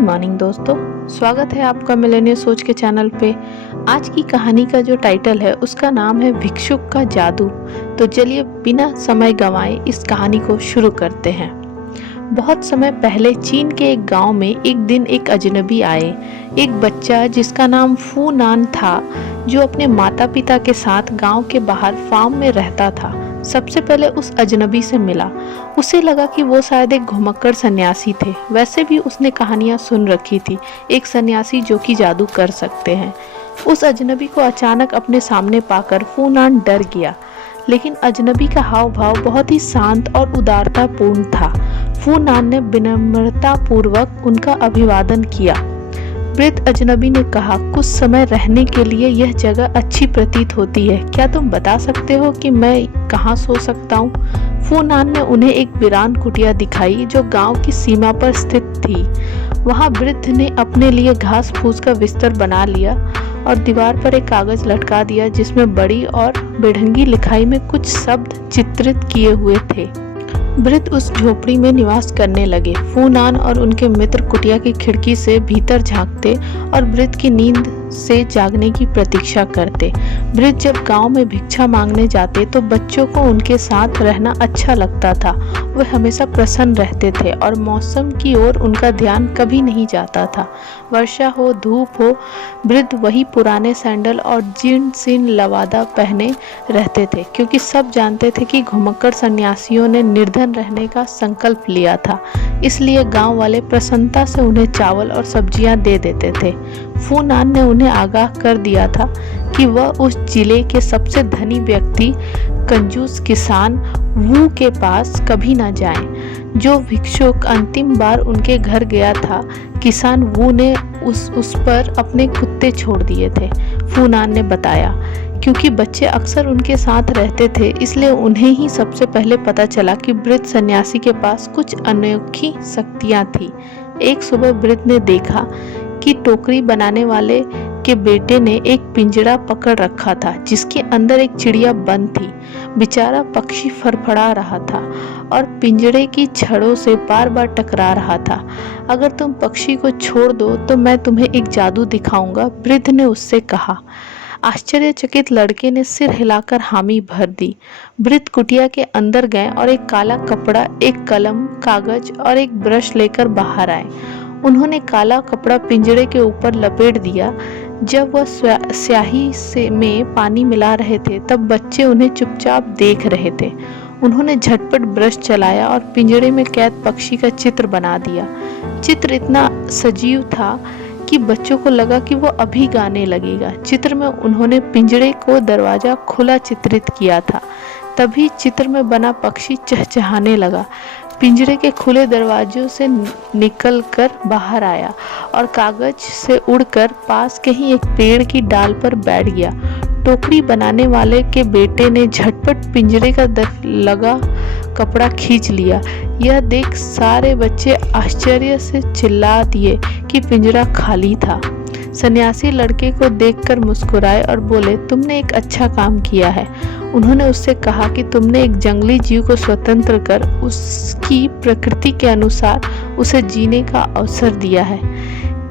Good morning दोस्तों। स्वागत है आपका मिलेनियर सोच के चैनल पे। आज की कहानी का जो टाइटल है उसका नाम है भिक्षुक का जादू। तो चलिए बिना समय गंवाए इस कहानी को शुरू करते हैं। बहुत समय पहले चीन के एक गांव में एक दिन एक अजनबी आए। एक बच्चा जिसका नाम फू नान था, जो अपने माता पिता के साथ गांव के बाहर फार्म में रहता था, सबसे पहले उस अजनबी से मिला। उसे लगा कि वो शायद एक घुमक्कड़ सन्यासी थे। वैसे भी उसने कहानियां सुन रखी थी, एक सन्यासी जो कि जादू कर सकते हैं। उस अजनबी को अचानक अपने सामने पाकर फूनान डर गया, लेकिन अजनबी का हाव भाव बहुत ही शांत और उदारतापूर्ण था। फूनान ने विनम्रता पूर्वक उनका अभिवादन किया। वृद्ध अजनबी ने कहा, कुछ समय रहने के लिए यह जगह अच्छी प्रतीत होती है। क्या तुम बता सकते हो कि मैं कहाँ सो सकता हूँ? फूनान ने उन्हें एक वीरान कुटिया दिखाई जो गांव की सीमा पर स्थित थी। वहां वृद्ध ने अपने लिए घास फूस का बिस्तर बना लिया और दीवार पर एक कागज लटका दिया जिसमें बड़ी और बेढंगी लिखाई में कुछ शब्द चित्रित किए हुए थे। वृद्ध उस झोपड़ी में निवास करने लगे। फूनान और उनके मित्र कुटिया की खिड़की से भीतर झांकते और वृद्ध की नींद से जागने की प्रतीक्षा करते। वृद्ध जब गांव में भिक्षा मांगने जाते तो बच्चों को उनके साथ रहना अच्छा लगता था। वे हमेशा प्रसन्न रहते थे और मौसम की ओर उनका ध्यान कभी नहीं जाता था। वर्षा हो, धूप हो, वृद्ध वही पुराने सैंडल और जीर्ण शीर्ण लवादा पहने रहते थे, क्योंकि सब जानते थे कि घुमक्कड़ सन्यासियों ने निर्धन रहने का संकल्प लिया था। इसलिए गांव वाले प्रसन्नता से उन्हें चावल और सब्जियां दे देते थे। फूनान ने उन्हें आगाह कर दिया था कि वह उस जिले के सबसे धनी व्यक्ति कंजूस किसान वू के पास कभी न जाएं। जो भिक्षुक अंतिम बार उनके घर गया था, किसान वू ने उस पर अपने कुत्ते छोड़ दिए थे। फूनान ने बताया, क्योंकि बच्चे अक्सर उनके साथ रहते थे, इसलिए उन्हें ही सबसे पहले पता चला कि वृद्ध सन्यासी के पास कुछ अनोखी शक्तियां थी। एक सुबह वृद्ध ने देखा कि टोकरी बनाने वाले के बेटे ने एक पिंजरा पकड़ रखा था जिसके अंदर एक चिड़िया बंद थी। बेचारा पक्षी फड़फड़ा रहा था और पिंजरे की छड़ों से बार बार टकरा रहा था। अगर तुम पक्षी को छोड़ दो तो मैं तुम्हें एक जादू दिखाऊंगा, वृद्ध ने उससे कहा। आश्चर्यचकित लड़के ने सिर हिलाकर हामी भर दी। वृद्ध कुटिया के अंदर गए और एक काला कपड़ा, एक कलम, कागज और एक ब्रश लेकर बाहर आए। उन्होंने काला कपड़ा पिंजरे के ऊपर लपेट दिया। जब वह स्याही से में पानी मिला रहे थे तब बच्चे उन्हें चुपचाप देख रहे थे। उन्होंने झटपट ब्रश चलाया और पिंजरे में कैद पक्षी का चित्र बना दिया। चित्र इतना सजीव था कि बच्चों को लगा कि वो अभी गाने लगेगा। चित्र में उन्होंने पिंजरे को दरवाजा खुला चित्रित किया था। तभी चित्र में बना पक्षी चहचहाने लगा, पिंजरे के खुले दरवाजों से निकलकर बाहर आया और कागज से उड़कर पास के ही एक पेड़ की डाल पर बैठ गया। टोकरी बनाने वाले के बेटे ने झटपट पिंजरे का लगा कपड़ा खींच लिया। यह देख सारे बच्चे आश्चर्य से चिल्ला दिए कि पिंजरा खाली था। सन्यासी लड़के को देखकर मुस्कुराए और बोले, तुमने एक अच्छा काम किया है। उन्होंने उससे कहा कि तुमने एक जंगली जीव को स्वतंत्र कर उसकी प्रकृति के अनुसार उसे जीने का अवसर दिया है।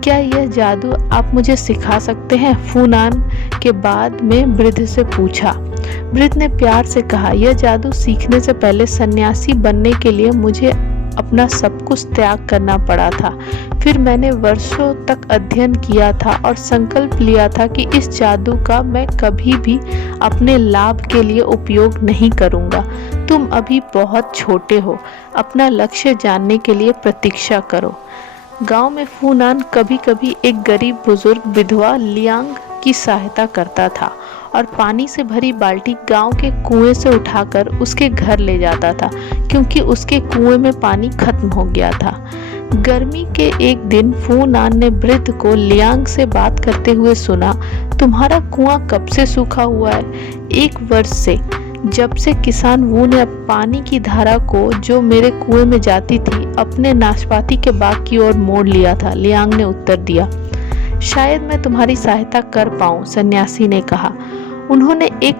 क्या यह जादू आप मुझे सिखा सकते हैं? फूनान के बाद में वृद्ध से पूछा। वृद्ध ने प्यार से कहा, यह जादू सीखने से पहले सन्यासी बनने के लिए मुझे अपना सब कुछ त्याग करना पड़ा था। फिर मैंने वर्षों तक अध्ययन किया था और संकल्प लिया था कि इस जादू का मैं कभी भी अपने लाभ के लिए उपयोग नहीं करूंगा। तुम अभी बहुत छोटे हो, अपना लक्ष्य जानने के लिए प्रतीक्षा करो। गांव में फूनान कभी कभी एक गरीब बुजुर्ग विधवा लियांग की सहायता करता था और पानी से भरी बाल्टी गांव के कुएं से उठाकर उसके घर ले जाता था, क्योंकि उसके कुएं में पानी खत्म हो गया था। गर्मी के एक दिन फूनान ने वृद्ध को लियांग से बात करते हुए सुना, तुम्हारा कुआं कब से सूखा हुआ है? 1 वर्ष से, जब से किसान वू ने पानी की धारा को जो मेरे कुएं में जाती थी अपने नाशपाती के बाग की ओर मोड़ लिया था, लियांग ने उत्तर दिया। शायद मैं तुम्हारी सहायता कर पाऊं, सन्यासी ने कहा। उन्होंने एक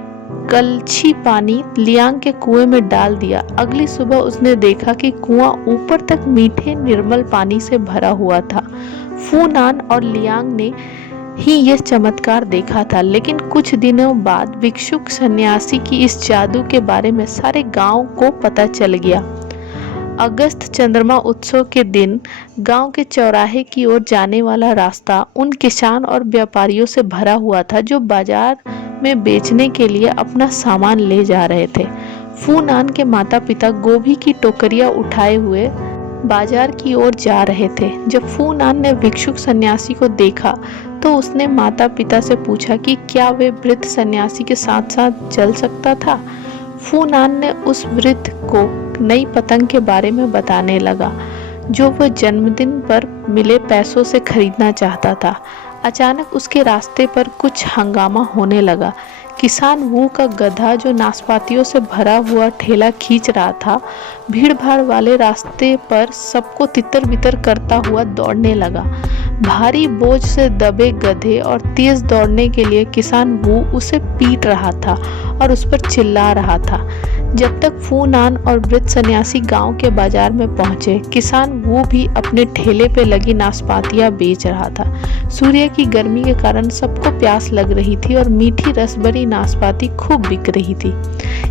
कलछी पानी लियांग के कुएं में डाल दिया। अगली सुबह उसने देखा कि कुआं ऊपर तक मीठे निर्मल पानी से भरा हुआ था। फूनान और लियांग ने ही यह चमत्कार देखा था, लेकिन कुछ दिनों बाद भिक्षुक सन्यासी की इस जादू के बारे में सारे गांव को पता चल गया। अगस्त चंद्रमा उत्सव के दिन गांव के चौराहे की ओर जाने वाला रास्ता उन किसान और व्यापारियों से भरा हुआ था जो बाजार में बेचने के लिए अपना सामान ले जा रहे थे। फूनान के माता पिता गोभी की टोकरियां उठाए हुए बाजार की ओर जा रहे थे। जब फूनान ने भिक्षुक सन्यासी को देखा तो उसने माता पिता से पूछा कि क्या वे वृद्ध सन्यासी के साथ साथ चल सकता था। फूनान ने उस वृद्ध को नई पतंग के बारे में बताने लगा जो वह जन्मदिन पर मिले पैसों से खरीदना चाहता था। अचानक उसके रास्ते पर कुछ हंगामा होने लगा। किसान वू का गधा जो नाशपातियों से भरा हुआ ठेला खींच रहा था, भीड़ भाड़ वाले रास्ते पर सबको तितर बितर करता हुआ दौड़ने लगा। भारी बोझ से दबे गधे और तेज दौड़ने के लिए किसान वू उसे पीट रहा था और उस पर चिल्ला रहा था। जब तक फूनान और वृद्ध सन्यासी गांव के बाजार में पहुंचे, किसान वो भी अपने ठेले पे लगी नाशपातियां बेच रहा था। सूर्य की गर्मी के कारण सबको प्यास लग रही थी और मीठी रस भरी नाशपाती खूब बिक रही थी।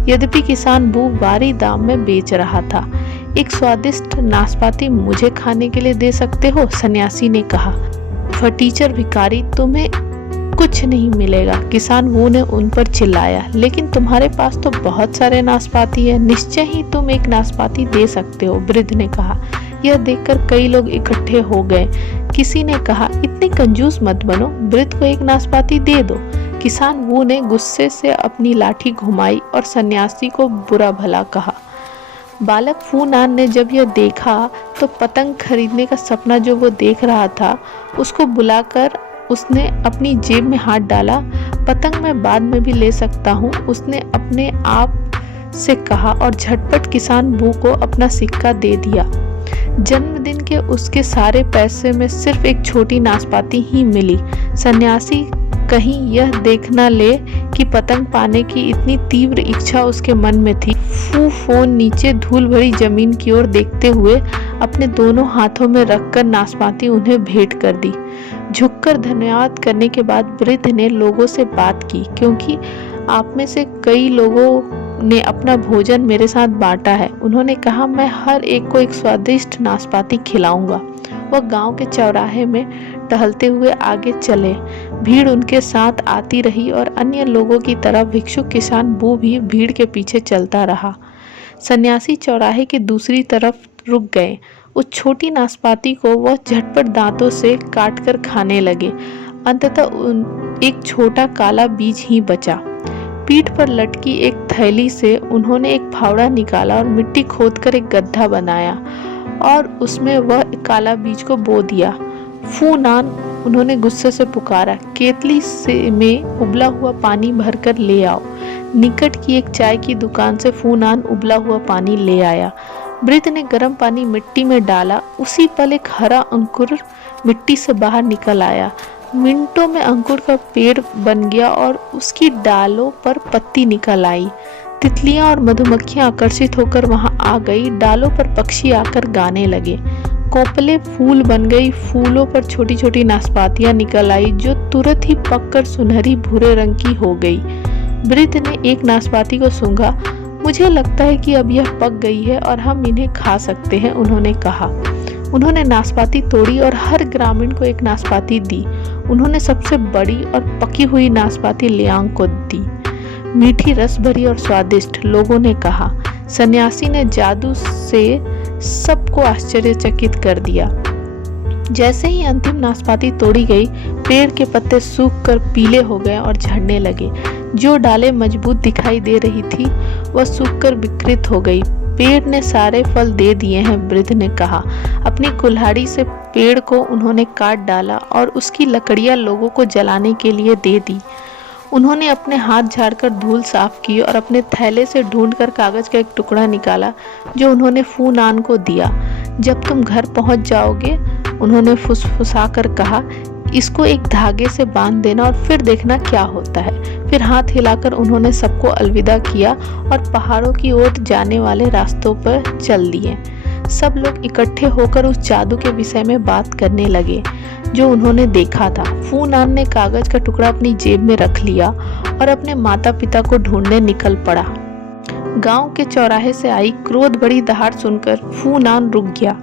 यद्यपि किसान वो भारी दाम में बेच रहा था। एक स्वादिष्ट नाशपाती मुझे खाने के लिए दे सकते हो? सन्यासी ने कहा। फटीचर भिखारी, तुम्हें कुछ नहीं मिलेगा, किसान वो ने उन पर चिल्लाया। लेकिन तुम्हारे पास तो बहुत सारे नाशपाती है, निश्चय ही तुम एक नाशपाती दे सकते हो, वृद्ध ने कहा। यह देखकर कई लोग इकट्ठे हो गए। किसी ने कहा, इतने कंजूस मत बनो, वृद्ध को एक नाशपाती दे दो। किसान वो ने गुस्से से अपनी लाठी घुमाई और सन्यासी को बुरा भला कहा। बालक फूनान ने जब यह देखा तो पतंग खरीदने का सपना जो वो देख रहा था उसको बुलाकर उसने अपनी जेब में हाथ डाला। पतंग मैं बाद में भी ले सकता हूँ, उसने अपने आप से कहा और झटपट किसान बू को अपना सिक्का दे दिया। जन्मदिन के उसके सारे पैसे में सिर्फ एक छोटी नाशपाती ही मिली। सन्यासी कहीं यह देख न ले कि पतंग पाने की इतनी तीव्र इच्छा उसके मन में थी। फू फोन नीचे धूल भरी जमीन की ओर देखते हुए अपने दोनों हाथों में रखकर नाशपाती उन्हें भेंट कर दी। झुककर धन्यवाद करने के बाद वृद्ध ने लोगों से बात की, क्योंकि आप में से कई लोगों ने अपना भोजन मेरे साथ बांटा है। उन्होंने कहा, मैं हर एक को एक स्वादिष्ट नाशपाती खिलाऊंगा। वह गांव के चौराहे में टहलते हुए आगे चले। भीड़ उनके साथ आती रही और अन्य लोगों की तरह भिक्षुक किसान बू भी भीड़ के पीछे चलता रहा। सन्यासी चौराहे की दूसरी तरफ रुक गए। उस छोटी नाशपाती को वह झटपट दांतों से काटकर खाने लगे। अंततः एक छोटा काला बीज ही बचा। पीठ पर लटकी एक थैली से उन्होंने एक फावड़ा निकाला और मिट्टी खोदकर एक गड्ढा बनाया और उसमें वह काला बीज को बो दिया। फूनान, उन्होंने गुस्से से पुकारा, केतली से में उबला हुआ पानी भरकर ले आओ। निकट की एक चाय की दुकान से फूनान उबला हुआ पानी ले आया। वृद्ध ने गर्म पानी मिट्टी में डाला। उसी पल एक हरा अंकुर मिट्टी से बाहर निकल आया। मिनटों में अंकुर का पेड़ बन गया और उसकी डालों पर पत्ती निकल आई। तितलियां और मधुमक्खियां आकर्षित होकर वहां आ गई। डालों पर पक्षी आकर गाने लगे। कोपले फूल बन गई। फूलों पर छोटी छोटी नाशपातियां निकल आई जो तुरंत ही पककर सुनहरी भूरे रंग की हो गई। वृद्ध ने एक नाशपाती को सूंघा। मुझे लगता है कि अब यह पक गई है और हम इन्हें खा सकते हैं, उन्होंने कहा। उन्होंने नाशपाती तोड़ी और हर ग्रामीण को एक नाशपाती दी। उन्होंने सबसे बड़ी और पकी हुई नाशपाती लियांग को दी। मीठी, रस भरी और स्वादिष्ट, लोगों ने कहा। सन्यासी ने जादू से सबको आश्चर्यचकित कर दिया। जैसे ही अंतिम नाशपाती तोड़ी गई, पेड़ के पत्ते सूखकर पीले हो गए और झड़ने लगे। जो डालें मजबूत दिखाई दे रही थी वह सूखकर विकृत हो गई। पेड़ ने सारे फल दे दिए हैं, वृद्ध ने कहा। अपनी कुल्हाड़ी से पेड़ को उन्होंने काट डाला और उसकी लकड़ियां लोगों को जलाने के लिए दे दी। उन्होंने अपने हाथ झाड़कर धूल साफ की और अपने थैले से ढूंढकर कागज का एक टुकड़ा निकाला जो उन्होंने फूनान को दिया। जब तुम घर पहुंच जाओगे, उन्होंने फुसफुसाकर कहा, इसको एक धागे से बांध देना और फिर देखना क्या होता है। फिर हाथ हिलाकर उन्होंने सबको अलविदा किया और पहाड़ों की ओर जाने वाले रास्तों पर चल दिए। सब लोग इकट्ठे होकर उस जादू के विषय में बात करने लगे जो उन्होंने देखा था। फूनान ने कागज का टुकड़ा अपनी जेब में रख लिया और अपने माता पिता को ढूंढने निकल पड़ा। गांव के चौराहे से आई क्रोध बड़ी दहाड़ सुनकर फूनान रुक गया।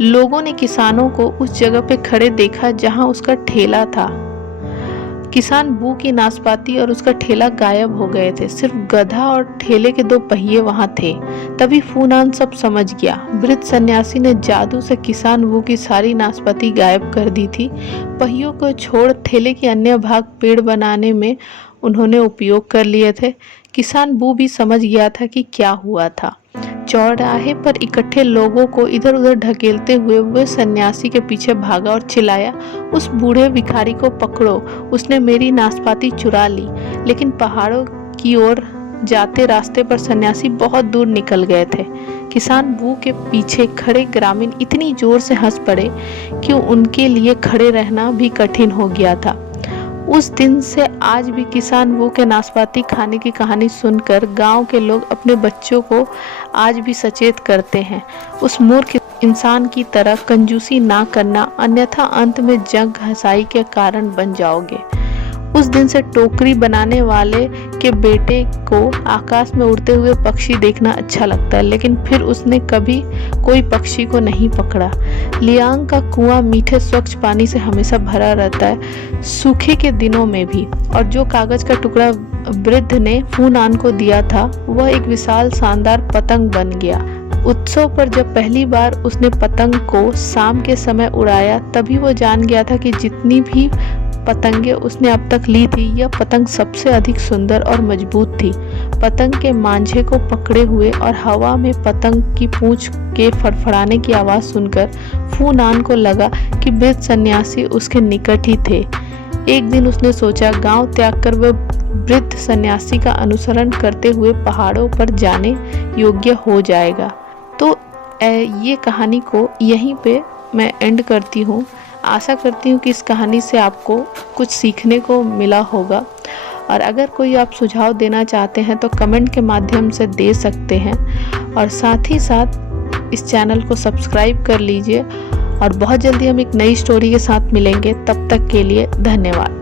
लोगों ने किसानों को उस जगह पे खड़े देखा जहां उसका ठेला था। किसान बू की नाशपाती और उसका ठेला गायब हो गए थे। सिर्फ गधा और ठेले के 2 पहिए वहां थे। तभी फूनान सब समझ गया। वृद्ध सन्यासी ने जादू से किसान बू की सारी नाशपाती गायब कर दी थी। पहियों को छोड़ ठेले के अन्य भाग पेड़ बनाने में उन्होंने उपयोग कर लिए थे। किसान बू भी समझ गया था कि क्या हुआ था। चौराहे पर इकट्ठे लोगों को इधर उधर ढकेलते हुए वह सन्यासी के पीछे भागा और चिल्लाया, उस बूढ़े भिखारी को पकड़ो, उसने मेरी नाशपाती चुरा ली। लेकिन पहाड़ों की ओर जाते रास्ते पर सन्यासी बहुत दूर निकल गए थे। किसान बू के पीछे खड़े ग्रामीण इतनी जोर से हंस पड़े कि उनके लिए खड़े रहना भी कठिन हो गया था। उस दिन से आज भी किसान वो के नाशपाती खाने की कहानी सुनकर गांव के लोग अपने बच्चों को आज भी सचेत करते हैं, उस मूर्ख इंसान की तरह कंजूसी ना करना, अन्यथा अंत में जंग घसाई के कारण बन जाओगे। उस दिन से टोकरी बनाने वाले के बेटे को आकाश में उड़ते हुए पक्षी देखना अच्छा लगता है, लेकिन फिर उसने कभी कोई पक्षी को नहीं पकड़ा। लियांग का कुआं मीठे स्वच्छ पानी से हमेशा भरा रहता है, सूखे के दिनों में भी। और जो कागज का टुकड़ा वृद्ध ने फूनान को दिया था वह एक विशाल शानदार पतंग बन गया। उत्सव पर जब पहली बार उसने पतंग को शाम के समय उड़ाया तभी वो जान गया था कि जितनी भी पतंगे उसने अब तक ली थी, यह पतंग सबसे अधिक सुंदर और मजबूत थी। पतंग के मांझे को पकड़े हुए और हवा में पतंग की पूंछ के फड़फड़ाने की आवाज़ सुनकर फूनान को लगा कि वृद्ध सन्यासी उसके निकट ही थे। एक दिन उसने सोचा गांव त्याग कर वह वृद्ध सन्यासी का अनुसरण करते हुए पहाड़ों पर जाने योग्य हो जाएगा। तो ये कहानी को यहीं पे मैं एंड करती हूँ। आशा करती हूँ कि इस कहानी से आपको कुछ सीखने को मिला होगा, और अगर कोई आप सुझाव देना चाहते हैं तो कमेंट के माध्यम से दे सकते हैं, और साथ ही साथ इस चैनल को सब्सक्राइब कर लीजिए। और बहुत जल्दी हम एक नई स्टोरी के साथ मिलेंगे, तब तक के लिए धन्यवाद।